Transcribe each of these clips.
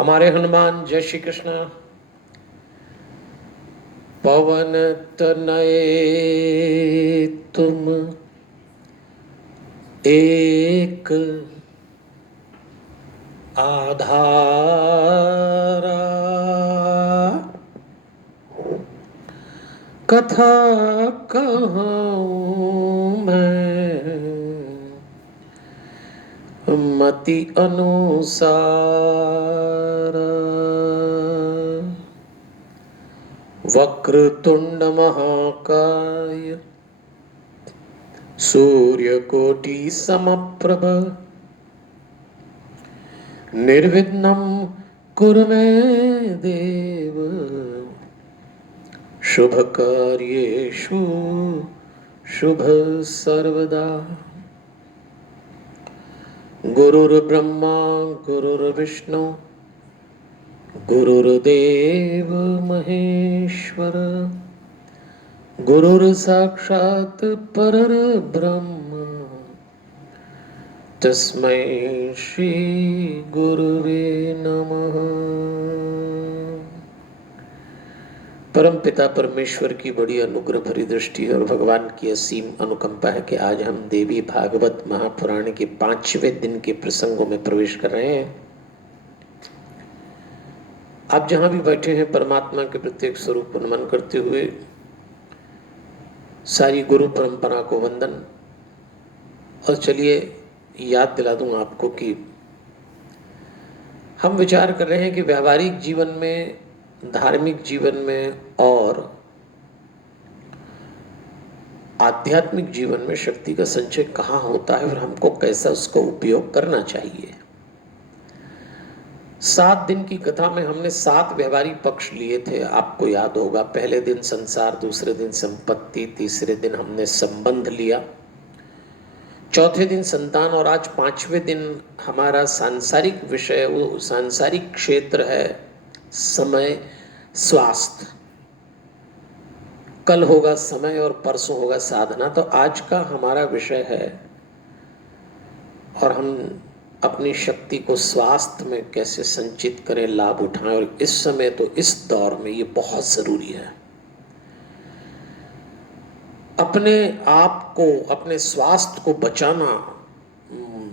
हमारे हनुमान जय श्री कृष्ण। पवन तनये तुम एक आधारा, कथा कहूँ मैं मति अनुसार। वक्रतुंड महाकाय सूर्यकोटि समप्रभ निर्विघ्नं कुरु मे देव शुभ कार्येषु शुभ सर्वदा। गुरुर्ब्रह्मा गुरुर्विष्णु गुरुर्देव महेश्वर गुरुर्साक्षात् परब्रह्म तस्मै श्री गुरुवे नमः। परम पिता परमेश्वर की बड़ी अनुग्रह भरी दृष्टि और भगवान की असीम अनुकंपा है कि आज हम देवी भागवत महापुराण के 5वें दिन के प्रसंगों में प्रवेश कर रहे हैं। आप जहां भी बैठे हैं परमात्मा के प्रत्येक स्वरूप को नमन करते हुए सारी गुरु परंपरा को वंदन। और चलिए याद दिला दूं आपको कि हम विचार कर रहे हैं कि व्यावहारिक जीवन में, धार्मिक जीवन में और आध्यात्मिक जीवन में शक्ति का संचय कहाँ होता है और हमको कैसा उसको उपयोग करना चाहिए। 7 दिन की कथा में हमने 7 व्यवहारिक पक्ष लिए थे, आपको याद होगा। पहले दिन संसार, दूसरे दिन संपत्ति, तीसरे दिन हमने संबंध लिया, चौथे दिन संतान और आज 5वें दिन हमारा सांसारिक विषय, वो सांसारिक क्षेत्र है समय, स्वास्थ्य। कल होगा समय और परसों होगा साधना। तो आज का हमारा विषय है और हम अपनी शक्ति को स्वास्थ्य में कैसे संचित करें, लाभ उठाएं। और इस समय तो इस दौर में ये बहुत जरूरी है। अपने आप को, अपने स्वास्थ्य को बचाना,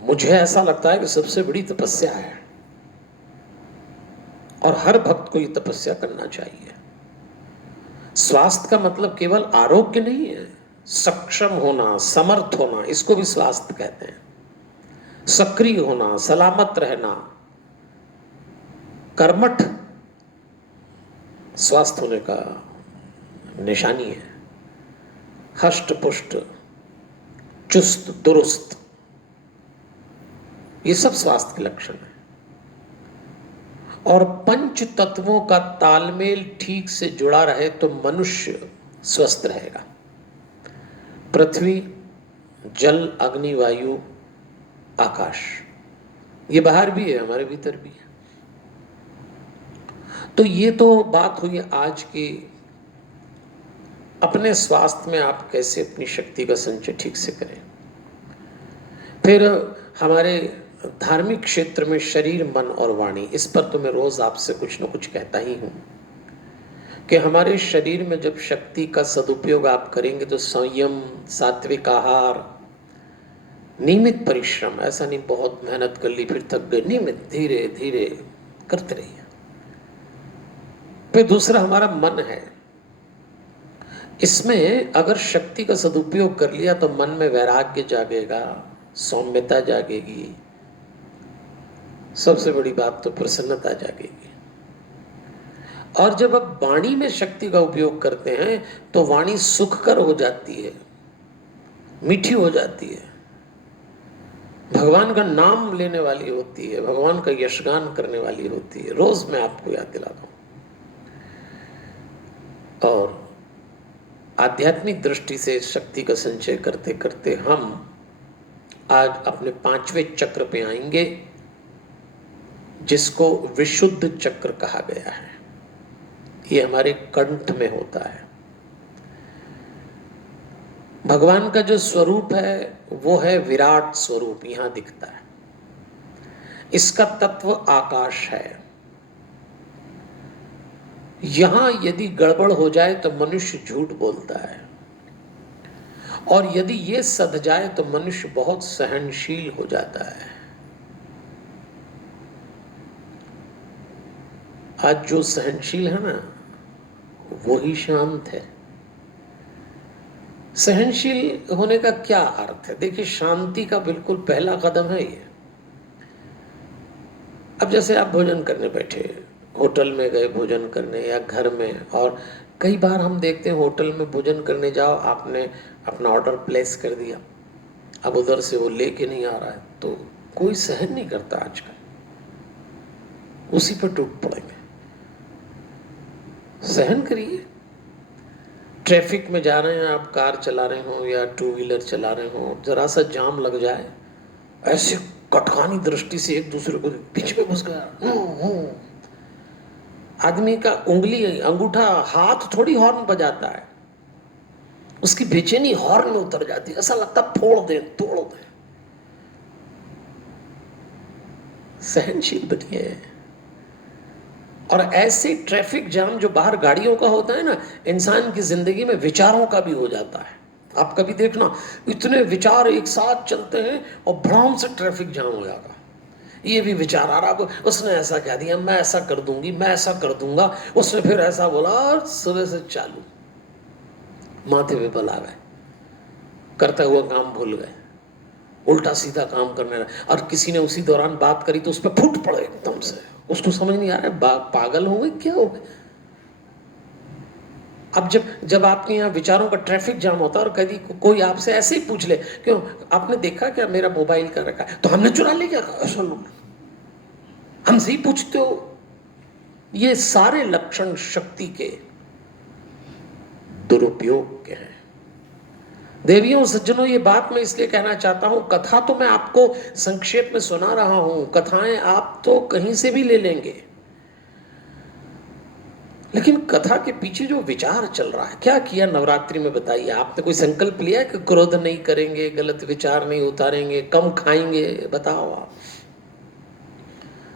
मुझे ऐसा लगता है कि सबसे बड़ी तपस्या है और हर भक्त को ये तपस्या करना चाहिए। स्वास्थ्य का मतलब केवल आरोग्य नहीं है, सक्षम होना, समर्थ होना, इसको भी स्वास्थ्य कहते हैं। सक्रिय होना, सलामत रहना, कर्मठ स्वास्थ्य होने का निशानी है। हष्ट पुष्ट, चुस्त दुरुस्त, ये सब स्वास्थ्य के लक्षण है। और पंच तत्वों का तालमेल ठीक से जुड़ा रहे तो मनुष्य स्वस्थ रहेगा। पृथ्वी, जल, अग्नि, वायु, आकाश, ये बाहर भी है, हमारे भीतर भी है। तो ये तो बात हुई आज की, अपने स्वास्थ्य में आप कैसे अपनी शक्ति का संचय ठीक से करें। फिर हमारे धार्मिक क्षेत्र में शरीर, मन और वाणी, इस पर तो मैं रोज आपसे कुछ न कुछ कहता ही हूं कि हमारे शरीर में जब शक्ति का सदुपयोग आप करेंगे तो संयम, सात्विक आहार, नियमित परिश्रम, ऐसा नहीं बहुत मेहनत कर ली फिर थक गए, नियमित धीरे धीरे करते रहिए। फिर दूसरा हमारा मन है, इसमें अगर शक्ति का सदुपयोग कर लिया तो मन में वैराग्य जागेगा, सौम्यता जागेगी, सबसे बड़ी बात तो प्रसन्नता जागेगी। और जब आप वाणी में शक्ति का उपयोग करते हैं तो वाणी सुखकर हो जाती है, मीठी हो जाती है, भगवान का नाम लेने वाली होती है, भगवान का यशगान करने वाली होती है। रोज मैं आपको याद दिलाता हूं। और आध्यात्मिक दृष्टि से शक्ति का संचय करते करते हम आज अपने 5वें चक्र पे आएंगे, जिसको विशुद्ध चक्र कहा गया है। ये हमारे कंठ में होता है। भगवान का जो स्वरूप है वो है विराट स्वरूप, यहां दिखता है। इसका तत्व आकाश है। यहां यदि गड़बड़ हो जाए तो मनुष्य झूठ बोलता है, और यदि ये सध जाए तो मनुष्य बहुत सहनशील हो जाता है। आज जो सहनशील है ना, वो ही शांत है। सहनशील होने का क्या अर्थ है? देखिए, शांति का बिल्कुल पहला कदम है ये। अब जैसे आप भोजन करने बैठे, होटल में गए भोजन करने या घर में, और कई बार हम देखते हैं होटल में भोजन करने जाओ, आपने अपना ऑर्डर प्लेस कर दिया, अब उधर से वो लेके नहीं आ रहा है, तो कोई सहन नहीं करता आजकल, उसी पर टूट पड़ेंगे। सहन करिए। ट्रैफिक में जा रहे हैं आप, कार चला रहे हो या टू व्हीलर चला रहे हो, जरा सा जाम लग जाए, ऐसे कटखानी दृष्टि से एक दूसरे को बीच में घुस गया, आदमी का उंगली अंगूठा हाथ थोड़ी हॉर्न बजाता है, उसकी बेचैनी हॉर्न में उतर जाती है, ऐसा लगता फोड़ दे तोड़ दे। सहनशील बनिए। और ऐसे ट्रैफिक जाम जो बाहर गाड़ियों का होता है ना, इंसान की जिंदगी में विचारों का भी हो जाता है। आप कभी देखना, इतने विचार एक साथ चलते हैं और भड़ाम से ट्रैफिक जाम हो जाता। ये भी विचार आ रहा, उसने ऐसा कह दिया, मैं ऐसा कर दूंगी, मैं ऐसा कर दूंगा, उसने फिर ऐसा बोला, और सुबह से चालू, माथे पे बल आ गए, करता हुआ काम भूल गए, उल्टा सीधा काम करने लगे, और किसी ने उसी दौरान बात करी तो उस पर फूट पड़े एकदम से, उसको समझ नहीं आ रहा है पागल हो गए क्या हो गए। अब जब जब आपके यहाँ विचारों का ट्रैफिक जाम होता है और कभी कोई आपसे ऐसे ही पूछ ले, क्यों आपने देखा क्या मेरा मोबाइल का रखा है, तो हमने चुरा लिया क्या, ऐसा लोग हमसे ही पूछते हो। ये सारे लक्षण शक्ति के दुरुपयोग के हैं। देवियों सज्जनों, ये बात मैं इसलिए कहना चाहता हूं, कथा तो मैं आपको संक्षेप में सुना रहा हूं, कथाएं आप तो कहीं से भी ले लेंगे, लेकिन कथा के पीछे जो विचार चल रहा है, क्या किया नवरात्रि में बताइए। आपने कोई संकल्प लिया है कि क्रोध नहीं करेंगे, गलत विचार नहीं उतारेंगे, कम खाएंगे? बताओ आप।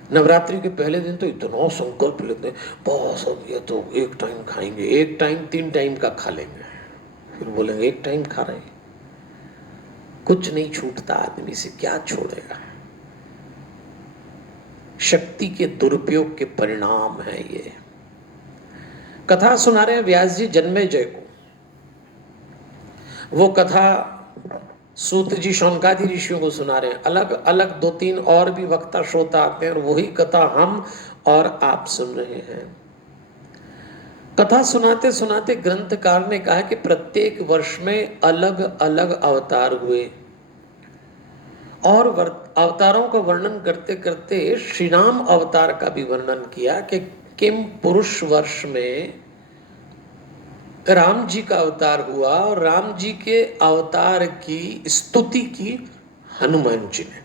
नवरात्रि के पहले दिन तो इतना संकल्प लेते हैं, बस अब ये तो एक टाइम खाएंगे, एक टाइम 3 टाइम का खा लेंगे, फिर बोलेंगे एक टाइम खा रहे। कुछ नहीं छूटता आदमी से, क्या छोड़ेगा। शक्ति के दुरुपयोग के परिणाम है ये। कथा सुना रहे हैं व्यास जी जन्मेजय को। वो कथा सूत जी शौनकादि ऋषियों को सुना रहे हैं, अलग अलग 2-3 और भी वक्ता श्रोता आते हैं, और वही कथा हम और आप सुन रहे हैं। कथा सुनाते सुनाते ग्रंथकार ने कहा कि प्रत्येक वर्ष में अलग अलग अवतार हुए, और अवतारों का वर्णन करते करते श्री राम अवतार का भी वर्णन किया कि किम पुरुष वर्ष में राम जी का अवतार हुआ, और राम जी के अवतार की स्तुति की हनुमान जी ने।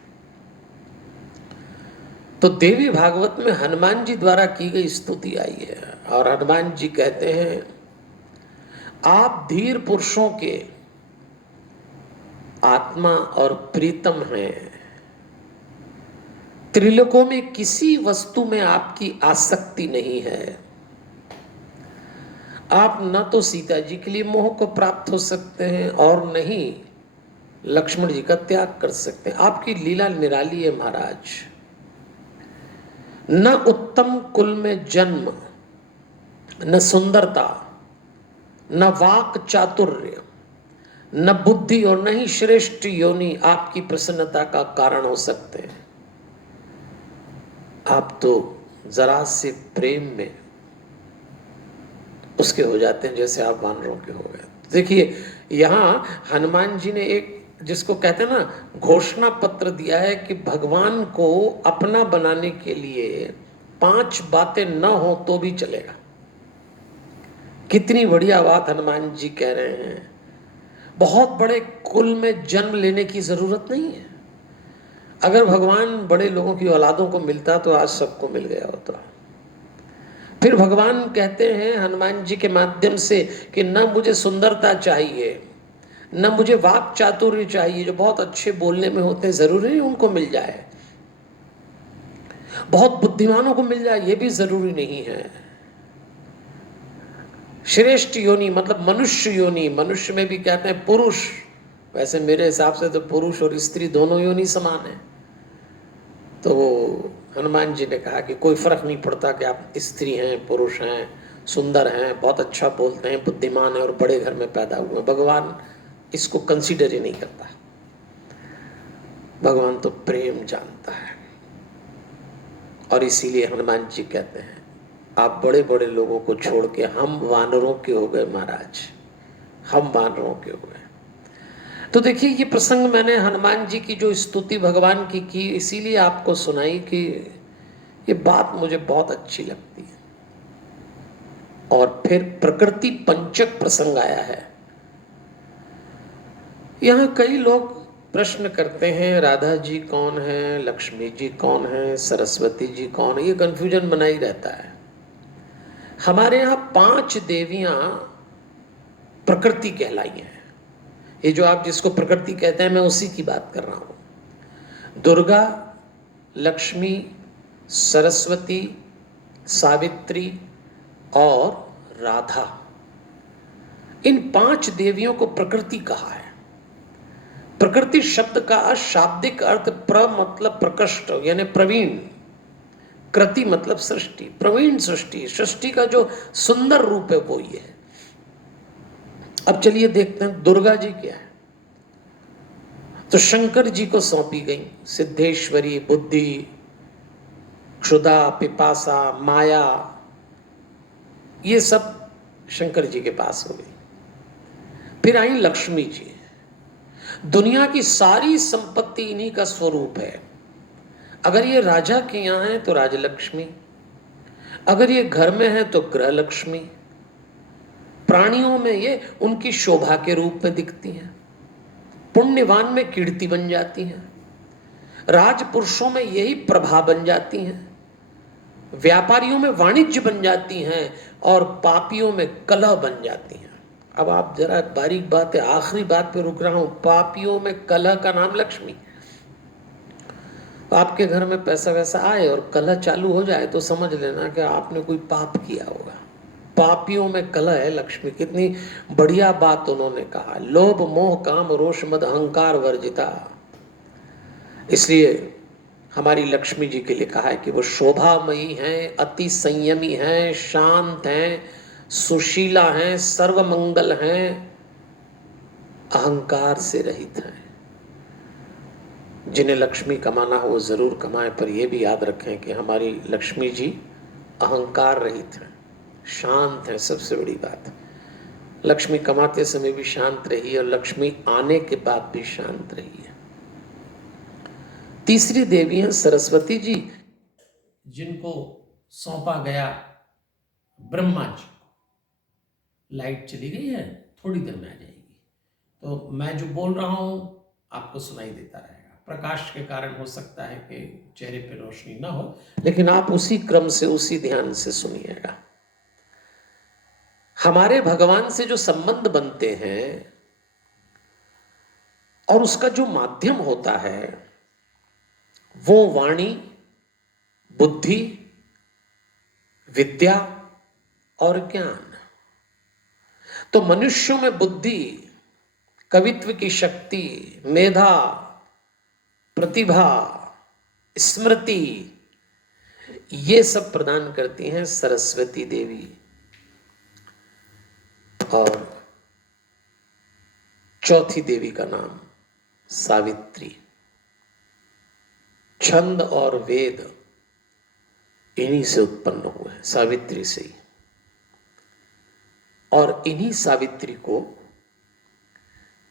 तो देवी भागवत में हनुमान जी द्वारा की गई स्तुति आई है, और हनुमान जी कहते हैं, आप धीर पुरुषों के आत्मा और प्रीतम हैं, त्रिलोकों में किसी वस्तु में आपकी आसक्ति नहीं है, आप न तो सीता जी के लिए मोह को प्राप्त हो सकते हैं और नहीं लक्ष्मण जी का त्याग कर सकते हैं। आपकी लीला निराली है महाराज। न उत्तम कुल में जन्म, न सुंदरता, न वाक चातुर्य, न बुद्धि, और न ही श्रेष्ठ योनि आपकी प्रसन्नता का कारण हो सकते हैं। आप तो जरा से प्रेम में उसके हो जाते हैं जैसे आप वानरों के हो गए। देखिए, यहां हनुमान जी ने एक, जिसको कहते हैं ना, घोषणा पत्र दिया है कि भगवान को अपना बनाने के लिए 5 बातें न हो तो भी चलेगा। कितनी बढ़िया बात हनुमान जी कह रहे हैं। बहुत बड़े कुल में जन्म लेने की जरूरत नहीं है। अगर भगवान बड़े लोगों की औलादों को मिलता तो आज सबको मिल गया होता। फिर भगवान कहते हैं हनुमान जी के माध्यम से कि न मुझे सुंदरता चाहिए, न मुझे वाक चातुर्य चाहिए, जो बहुत अच्छे बोलने में होते हैं जरूरी नहीं उनको मिल जाए, बहुत बुद्धिमानों को मिल जाए ये भी जरूरी नहीं है, श्रेष्ठ योनि मतलब मनुष्य योनि, मनुष्य में भी कहते हैं पुरुष, वैसे मेरे हिसाब से तो पुरुष और स्त्री दोनों योनि समान है। तो हनुमान जी ने कहा कि कोई फर्क नहीं पड़ता कि आप स्त्री हैं पुरुष हैं, सुंदर हैं, बहुत अच्छा बोलते हैं, बुद्धिमान हैं और बड़े घर में पैदा हुए, भगवान इसको कंसीडर ही नहीं करता। भगवान तो प्रेम जानता है। और इसीलिए हनुमान जी कहते हैं आप बड़े बड़े लोगों को छोड़ के हम वानरों के हो गए महाराज, हम वानरों के हो गए। तो देखिए ये प्रसंग मैंने हनुमान जी की जो स्तुति भगवान की इसीलिए आपको सुनाई कि ये बात मुझे बहुत अच्छी लगती है। और फिर प्रकृति पंचक प्रसंग आया है। यहां कई लोग प्रश्न करते हैं राधा जी कौन है, लक्ष्मी जी कौन है, सरस्वती जी कौन है, ये कंफ्यूजन बना ही रहता है। हमारे यहाँ 5 देवियां प्रकृति कहलाई हैं। ये जो आप जिसको प्रकृति कहते हैं मैं उसी की बात कर रहा हूं। दुर्गा, लक्ष्मी, सरस्वती, सावित्री और राधा, इन 5 देवियों को प्रकृति कहा है। प्रकृति शब्द का शाब्दिक अर्थ प्र मतलब प्रकृष्ट यानी प्रवीण, कृति मतलब सृष्टि, प्रवीण सृष्टि, सृष्टि का जो सुंदर रूप है वो ये है। अब चलिए देखते हैं दुर्गा जी क्या है। तो शंकर जी को सौंपी गई सिद्धेश्वरी, बुद्धि, क्षुधा, पिपासा, माया, ये सब शंकर जी के पास हो गई। फिर आई लक्ष्मी जी। दुनिया की सारी संपत्ति इन्हीं का स्वरूप है। अगर ये राजा के यहां है तो राजलक्ष्मी, अगर ये घर में है तो गृह लक्ष्मी, प्राणियों में ये उनकी शोभा के रूप में दिखती हैं, पुण्यवान में कीर्ति बन जाती हैं, राजपुरुषों में यही प्रभा बन जाती हैं, व्यापारियों में वाणिज्य बन जाती हैं और पापियों में कलह बन जाती हैं। अब आप जरा बारीक बात है, आखिरी बात पे रुक रहा हूं, पापियों में कलह का नाम लक्ष्मी। आपके घर में पैसा वैसा आए और कलह चालू हो जाए तो समझ लेना कि आपने कोई पाप किया होगा। पापियों में कलह है लक्ष्मी। कितनी बढ़िया बात उन्होंने कहा, लोभ मोह काम रोष मद अहंकार वर्जिता। इसलिए हमारी लक्ष्मी जी के लिए कहा है कि वो शोभामयी हैं, अति संयमी हैं, शांत हैं, सुशीला हैं, सर्वमंगल हैं, अहंकार से रहित हैं। जिन्हें लक्ष्मी कमाना हो वो जरूर कमाएं, पर यह भी याद रखें कि हमारी लक्ष्मी जी अहंकार रहित हैं, शांत हैं। सबसे बड़ी बात, लक्ष्मी कमाते समय भी शांत रही और लक्ष्मी आने के बाद भी शांत रही है। तीसरी देवी हैं सरस्वती जी, जिनको सौंपा गया ब्रह्मा जी को। लाइट चली गई है, थोड़ी देर में आ जाएगी, तो मैं जो बोल रहा हूं आपको सुनाई देता रहेगा। प्रकाश के कारण हो सकता है कि चेहरे पे रोशनी ना हो, लेकिन आप उसी क्रम से उसी ध्यान से सुनिएगा। हमारे भगवान से जो संबंध बनते हैं और उसका जो माध्यम होता है वो वाणी, बुद्धि, विद्या और ज्ञान। तो मनुष्यों में बुद्धि, कवित्व की शक्ति, मेधा, प्रतिभा, स्मृति, ये सब प्रदान करती हैं सरस्वती देवी। और चौथी देवी का नाम सावित्री। छंद और वेद इन्हीं से उत्पन्न हुए हैं, सावित्री से ही। और इन्हीं सावित्री को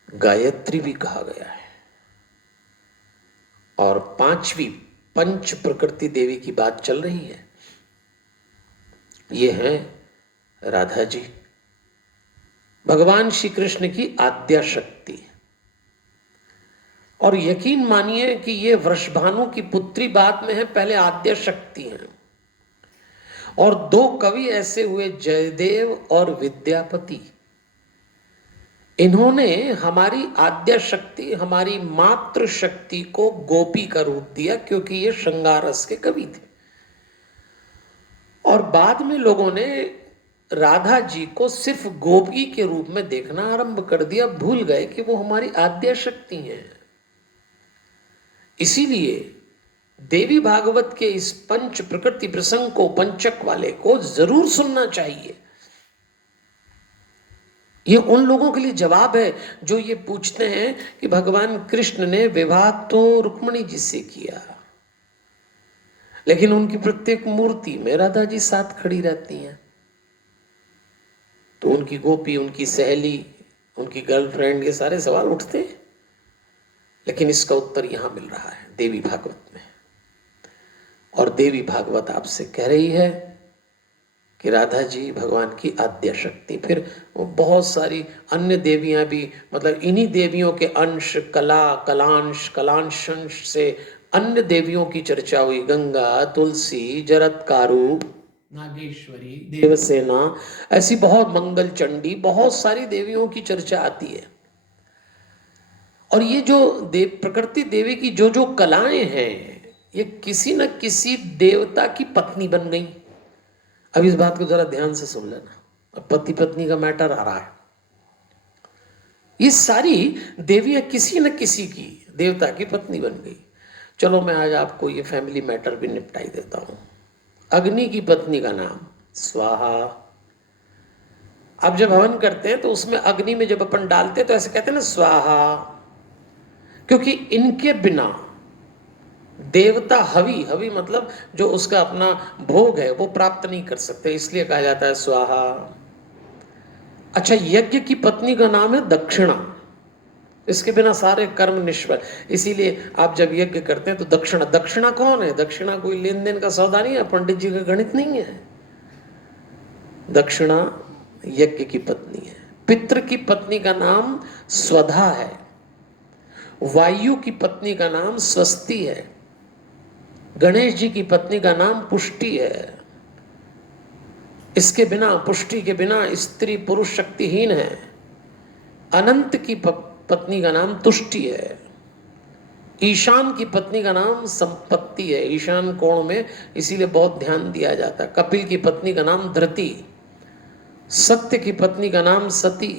गायत्री भी कहा गया है। और 5वीं पंच प्रकृति देवी की बात चल रही है, ये है राधा जी, भगवान श्री कृष्ण की आद्या शक्ति। और यकीन मानिए कि ये वृषभानु की पुत्री बाद में है, पहले आद्या शक्ति है। और 2 कवि ऐसे हुए, जयदेव और विद्यापति। इन्होंने हमारी आद्या शक्ति, हमारी मातृ शक्ति को गोपी का रूप दिया, क्योंकि ये श्रृंगार रस के कवि थे। और बाद में लोगों ने राधा जी को सिर्फ गोपी के रूप में देखना आरंभ कर दिया, भूल गए कि वो हमारी आद्या शक्ति हैं। इसीलिए देवी भागवत के इस पंच प्रकृति प्रसंग को, पंचक वाले को जरूर सुनना चाहिए। ये उन लोगों के लिए जवाब है जो ये पूछते हैं कि भगवान कृष्ण ने विवाह तो रुक्मिणी जी से किया, लेकिन उनकी प्रत्येक मूर्ति में राधा जी साथ खड़ी रहती हैं। तो उनकी गोपी, उनकी सहेली, उनकी गर्लफ्रेंड, ये सारे सवाल उठते हैं। लेकिन इसका उत्तर यहां मिल रहा है देवी भागवत में। और देवी भागवत आपसे कह रही है कि राधा जी भगवान की आद्य शक्ति। फिर वो बहुत सारी अन्य देवियां भी, मतलब इन्हीं देवियों के अंश, कला, कलांश, कलांश से अन्य देवियों की चर्चा हुई। गंगा, तुलसी, जरत्कारु, नागेश्वरी, देवसेना, ऐसी बहुत, मंगल चंडी, बहुत सारी देवियों की चर्चा आती है। और ये जो प्रकृति देवी की जो जो कलाएं हैं, ये किसी न किसी देवता की पत्नी बन गई। अब इस बात को जरा ध्यान से सुन लेना, अब पति पत्नी का मैटर आ रहा है। ये सारी देवियां किसी न किसी की देवता की पत्नी बन गई। चलो मैं आज आपको ये फैमिली मैटर भी निपटाई देता हूं। अग्नि की पत्नी का नाम स्वाहा। अब जब हवन करते हैं तो उसमें अग्नि में जब अपन डालते हैं तो ऐसे कहते हैं ना स्वाहा, क्योंकि इनके बिना देवता हवि, हवि मतलब जो उसका अपना भोग है वो प्राप्त नहीं कर सकते, इसलिए कहा जाता है स्वाहा। अच्छा, यज्ञ की पत्नी का नाम है दक्षिणा। इसके बिना सारे कर्म निष्फल। इसीलिए आप जब यज्ञ करते हैं तो दक्षिणा, दक्षिणा कौन है? दक्षिणा कोई लेन देन का सौदा नहीं है, पंडित जी का गणित नहीं है। दक्षिणा यज्ञ की पत्नी है। पितृ की पत्नी का नाम स्वधा है। वायु की पत्नी का नाम स्वस्ति है। गणेश जी की पत्नी का नाम पुष्टि है। इसके बिना, पुष्टि के बिना स्त्री पुरुष शक्तिहीन है। अनंत की पत्नी का नाम तुष्टि है। ईशान की पत्नी का नाम संपत्ति है, ईशान कोण में, इसीलिए बहुत ध्यान दिया जाता है। कपिल की पत्नी का नाम धृति। सत्य की पत्नी का नाम सती।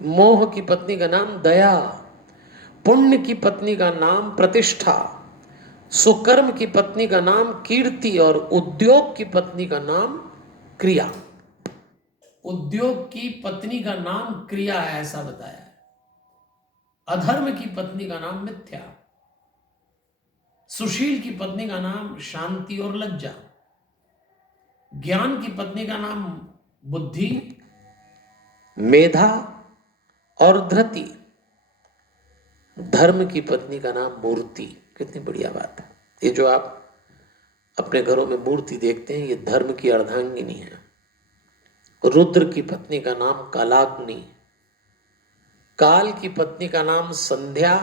मोह की पत्नी का नाम दया। पुण्य की पत्नी का नाम प्रतिष्ठा। सुकर्म की पत्नी का नाम कीर्ति। और उद्योग की पत्नी का नाम क्रिया। उद्योग की पत्नी का नाम क्रिया है, ऐसा बताया है। अधर्म की पत्नी का नाम मिथ्या। सुशील की पत्नी का नाम शांति और लज्जा। ज्ञान की पत्नी का नाम बुद्धि, मेधा और धृति। धर्म की पत्नी का नाम मूर्ति। कितनी बढ़िया बात है। ये जो आप अपने घरों में मूर्ति देखते हैं, ये धर्म की अर्धांगिनी है। रुद्र की पत्नी का नाम कालाग्नि। काल की पत्नी का नाम संध्या,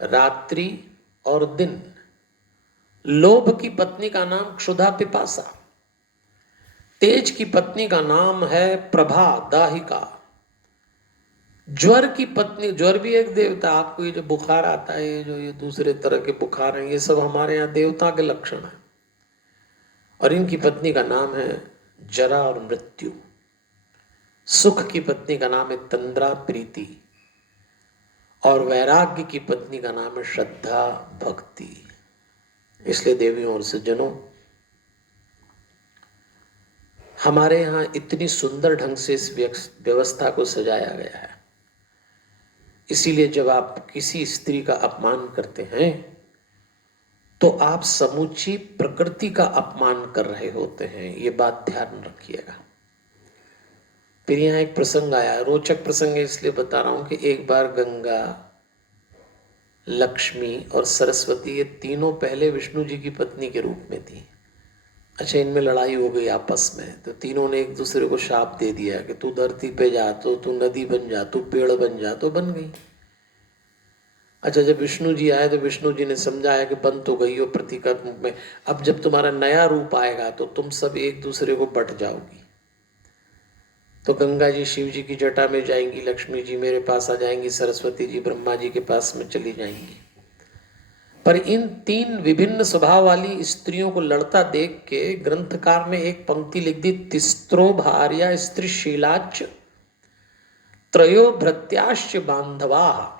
रात्रि और दिन। लोभ की पत्नी का नाम क्षुधा पिपासा। तेज की पत्नी का नाम है प्रभा, दाहिका। ज्वर की पत्नी, ज्वर भी एक देवता। आपको ये जो बुखार आता है, जो ये दूसरे तरह के बुखार हैं, ये सब हमारे यहाँ देवता के लक्षण हैं। और इनकी पत्नी का नाम है जरा और मृत्यु। सुख की पत्नी का नाम है तंद्रा, प्रीति। और वैराग्य की पत्नी का नाम है श्रद्धा, भक्ति। इसलिए देवियों और सज्जनों, हमारे यहाँ इतनी सुंदर ढंग से इस व्यवस्था को सजाया गया है। इसीलिए जब आप किसी स्त्री का अपमान करते हैं तो आप समूची प्रकृति का अपमान कर रहे होते हैं। ये बात ध्यान रखिएगा। फिर यहाँ एक प्रसंग आया, रोचक प्रसंग है इसलिए बता रहा हूं कि एक बार गंगा, लक्ष्मी और सरस्वती, ये तीनों पहले विष्णु जी की पत्नी के रूप में थी। अच्छा, इनमें लड़ाई हो गई आपस में, तो तीनों ने एक दूसरे को शाप दे दिया कि तू धरती पे जा तो तू नदी बन जा, तू पेड़ बन जा, तो बन गई। अच्छा, जब विष्णु जी आए तो विष्णु जी ने समझाया कि बन तो गई हो प्रतीकात्मक में, अब जब तुम्हारा नया रूप आएगा तो तुम सब एक दूसरे को बट जाओगी। तो गंगा जी शिव जी की जटा में जाएंगी, लक्ष्मी जी मेरे पास आ जाएंगी, सरस्वती जी ब्रह्मा जी के पास में चली जाएंगी। पर इन तीन विभिन्न स्वभाव वाली स्त्रियों को लड़ता देख के ग्रंथकार ने एक पंक्ति लिख दी, तिस्त्रो भार्या स्त्रीशीलाच त्रयो भृत्याश्च बांधवा।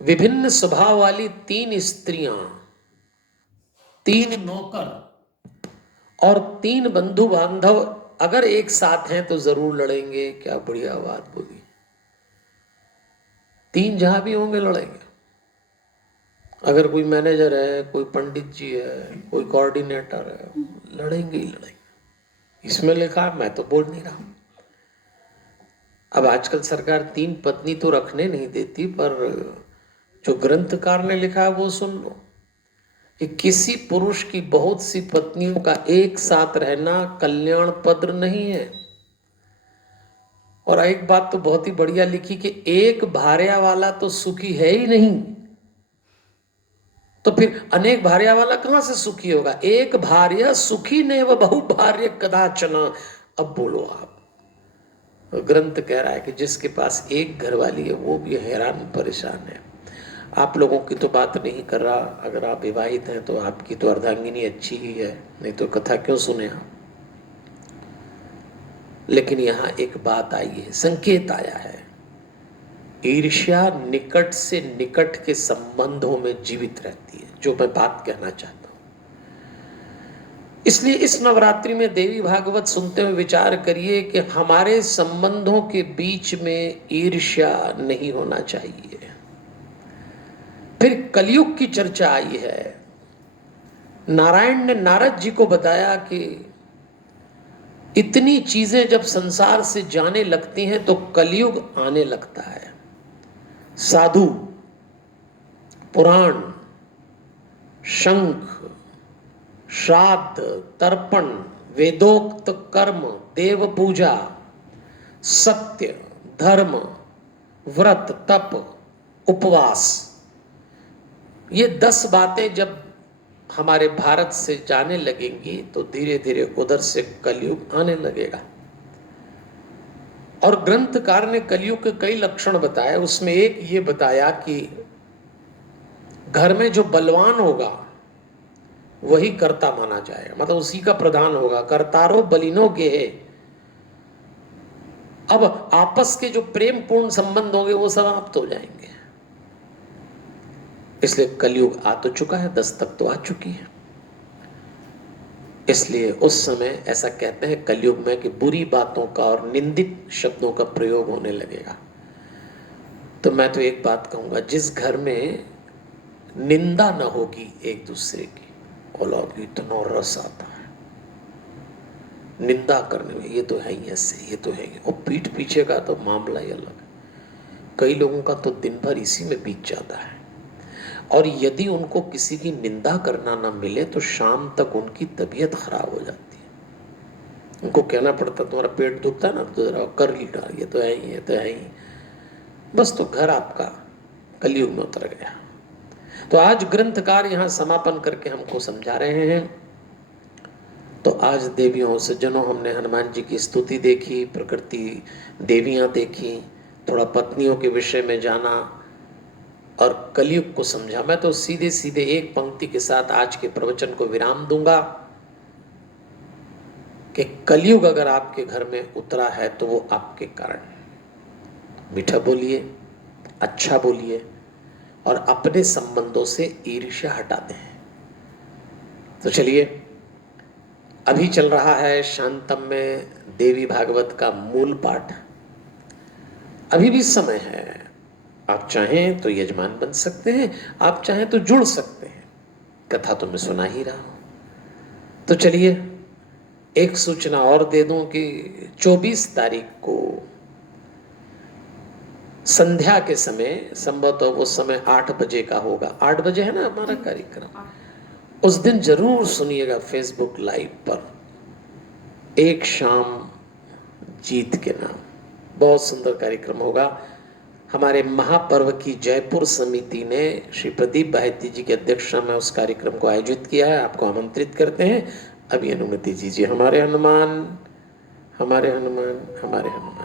विभिन्न स्वभाव वाली तीन स्त्रियां, तीन नौकर और तीन बंधु बांधव अगर एक साथ हैं तो जरूर लड़ेंगे। क्या बढ़िया बात बोली। तीन जहां भी होंगे लड़ेंगे। अगर कोई मैनेजर है, कोई पंडित जी है, कोई कोऑर्डिनेटर है, लड़ेंगे ही लड़ेंगे। इसमें लिखा है, मैं तो बोल नहीं रहा। अब आजकल सरकार तीन पत्नी तो रखने नहीं देती, पर जो ग्रंथकार ने लिखा है वो सुन लो कि किसी पुरुष की बहुत सी पत्नियों का एक साथ रहना कल्याणप्रद नहीं है। और एक बात तो बहुत ही बढ़िया लिखी कि एक भार्या वाला तो सुखी है ही नहीं, तो फिर अनेक भार्या वाला कहां से सुखी होगा। एक भार्या सुखी ने व बहु भार्य कदाचना। अब बोलो आप, ग्रंथ कह रहा है कि जिसके पास एक घरवाली है वो भी हैरान परेशान है। आप लोगों की तो बात नहीं कर रहा, अगर आप विवाहित हैं तो आपकी तो अर्धांगिनी अच्छी ही है, नहीं तो कथा क्यों सुने आप। लेकिन यहां एक बात आई है, संकेत आया है, ईर्ष्या निकट से निकट के संबंधों में जीवित रहती है, जो मैं बात कहना चाहता हूं। इसलिए इस नवरात्रि में देवी भागवत सुनते हुए विचार करिए कि हमारे संबंधों के बीच में ईर्ष्या नहीं होना चाहिए। फिर कलयुग की चर्चा आई है। नारायण ने नारद जी को बताया कि इतनी चीजें जब संसार से जाने लगती हैं तो कलयुग आने लगता है। साधु, पुराण, शंख, श्राद्ध, तर्पण, वेदोक्त कर्म, देव पूजा, सत्य, धर्म, व्रत, तप, उपवास, ये 10 बातें जब हमारे भारत से जाने लगेंगी तो धीरे धीरे उधर से कलयुग आने लगेगा। और ग्रंथकार ने कलयुग के कई लक्षण बताए, उसमें एक ये बताया कि घर में जो बलवान होगा वही कर्ता माना जाएगा, मतलब उसी का प्रधान होगा। कर्तारो बलिनो गेहे। अब आपस के जो प्रेम पूर्ण संबंध होंगे वो समाप्त हो जाएंगे। इसलिए कलयुग आ तो चुका है, दस्तक तो आ चुकी है। इसलिए उस समय ऐसा कहते हैं कलयुग में कि बुरी बातों का और निंदित शब्दों का प्रयोग होने लगेगा। तो मैं तो एक बात कहूंगा, जिस घर में निंदा न होगी एक दूसरे की, औलाद इतना रस आता है निंदा करने में, ये तो है ही ऐसे, ये तो है ही। और पीठ पीछे का तो मामला ही अलग। कई लोगों का तो दिन भर इसी में बीत जाता है। और यदि उनको किसी की निंदा करना ना मिले तो शाम तक उनकी तबीयत खराब हो जाती है। उनको कहना पड़ता तुम्हारा पेट दुखता है ना, तो जरा कर ली डाल, ये तो है ही, ये तो है ही। बस तो घर आपका कलयुग में उतर गया। तो आज ग्रंथकार यहाँ समापन करके हमको समझा रहे हैं। तो आज देवियों सज्जनों, हमने हनुमान जी की स्तुति देखी, प्रकृति देवियां देखी, थोड़ा पत्नियों के विषय में जाना और कलयुग को समझा। मैं तो सीधे सीधे एक पंक्ति के साथ आज के प्रवचन को विराम दूंगा कि कलयुग अगर आपके घर में उतरा है तो वो आपके कारण। मीठा बोलिए, अच्छा बोलिए और अपने संबंधों से ईर्ष्या हटा दें। तो चलिए, अभी चल रहा है शांतम में देवी भागवत का मूल पाठ। अभी भी समय है, आप चाहें तो यजमान बन सकते हैं, आप चाहें तो जुड़ सकते हैं। कथा तो मैं सुना ही रहा हूं। तो चलिए, एक सूचना और दे दूं कि 24 तारीख को संध्या के समय, संभवतः वो समय 8 बजे का होगा। 8 बजे है ना हमारा कार्यक्रम। उस दिन जरूर सुनिएगा फेसबुक लाइव पर, एक शाम जीत के नाम। बहुत सुंदर कार्यक्रम होगा। हमारे महापर्व की जयपुर समिति ने श्री प्रदीप बाहिती जी की अध्यक्षता में उस कार्यक्रम को आयोजित किया है। आपको आमंत्रित करते हैं। अभी अनुमति दीजिए। हमारे हनुमान, हमारे हनुमान, हमारे हनुमान।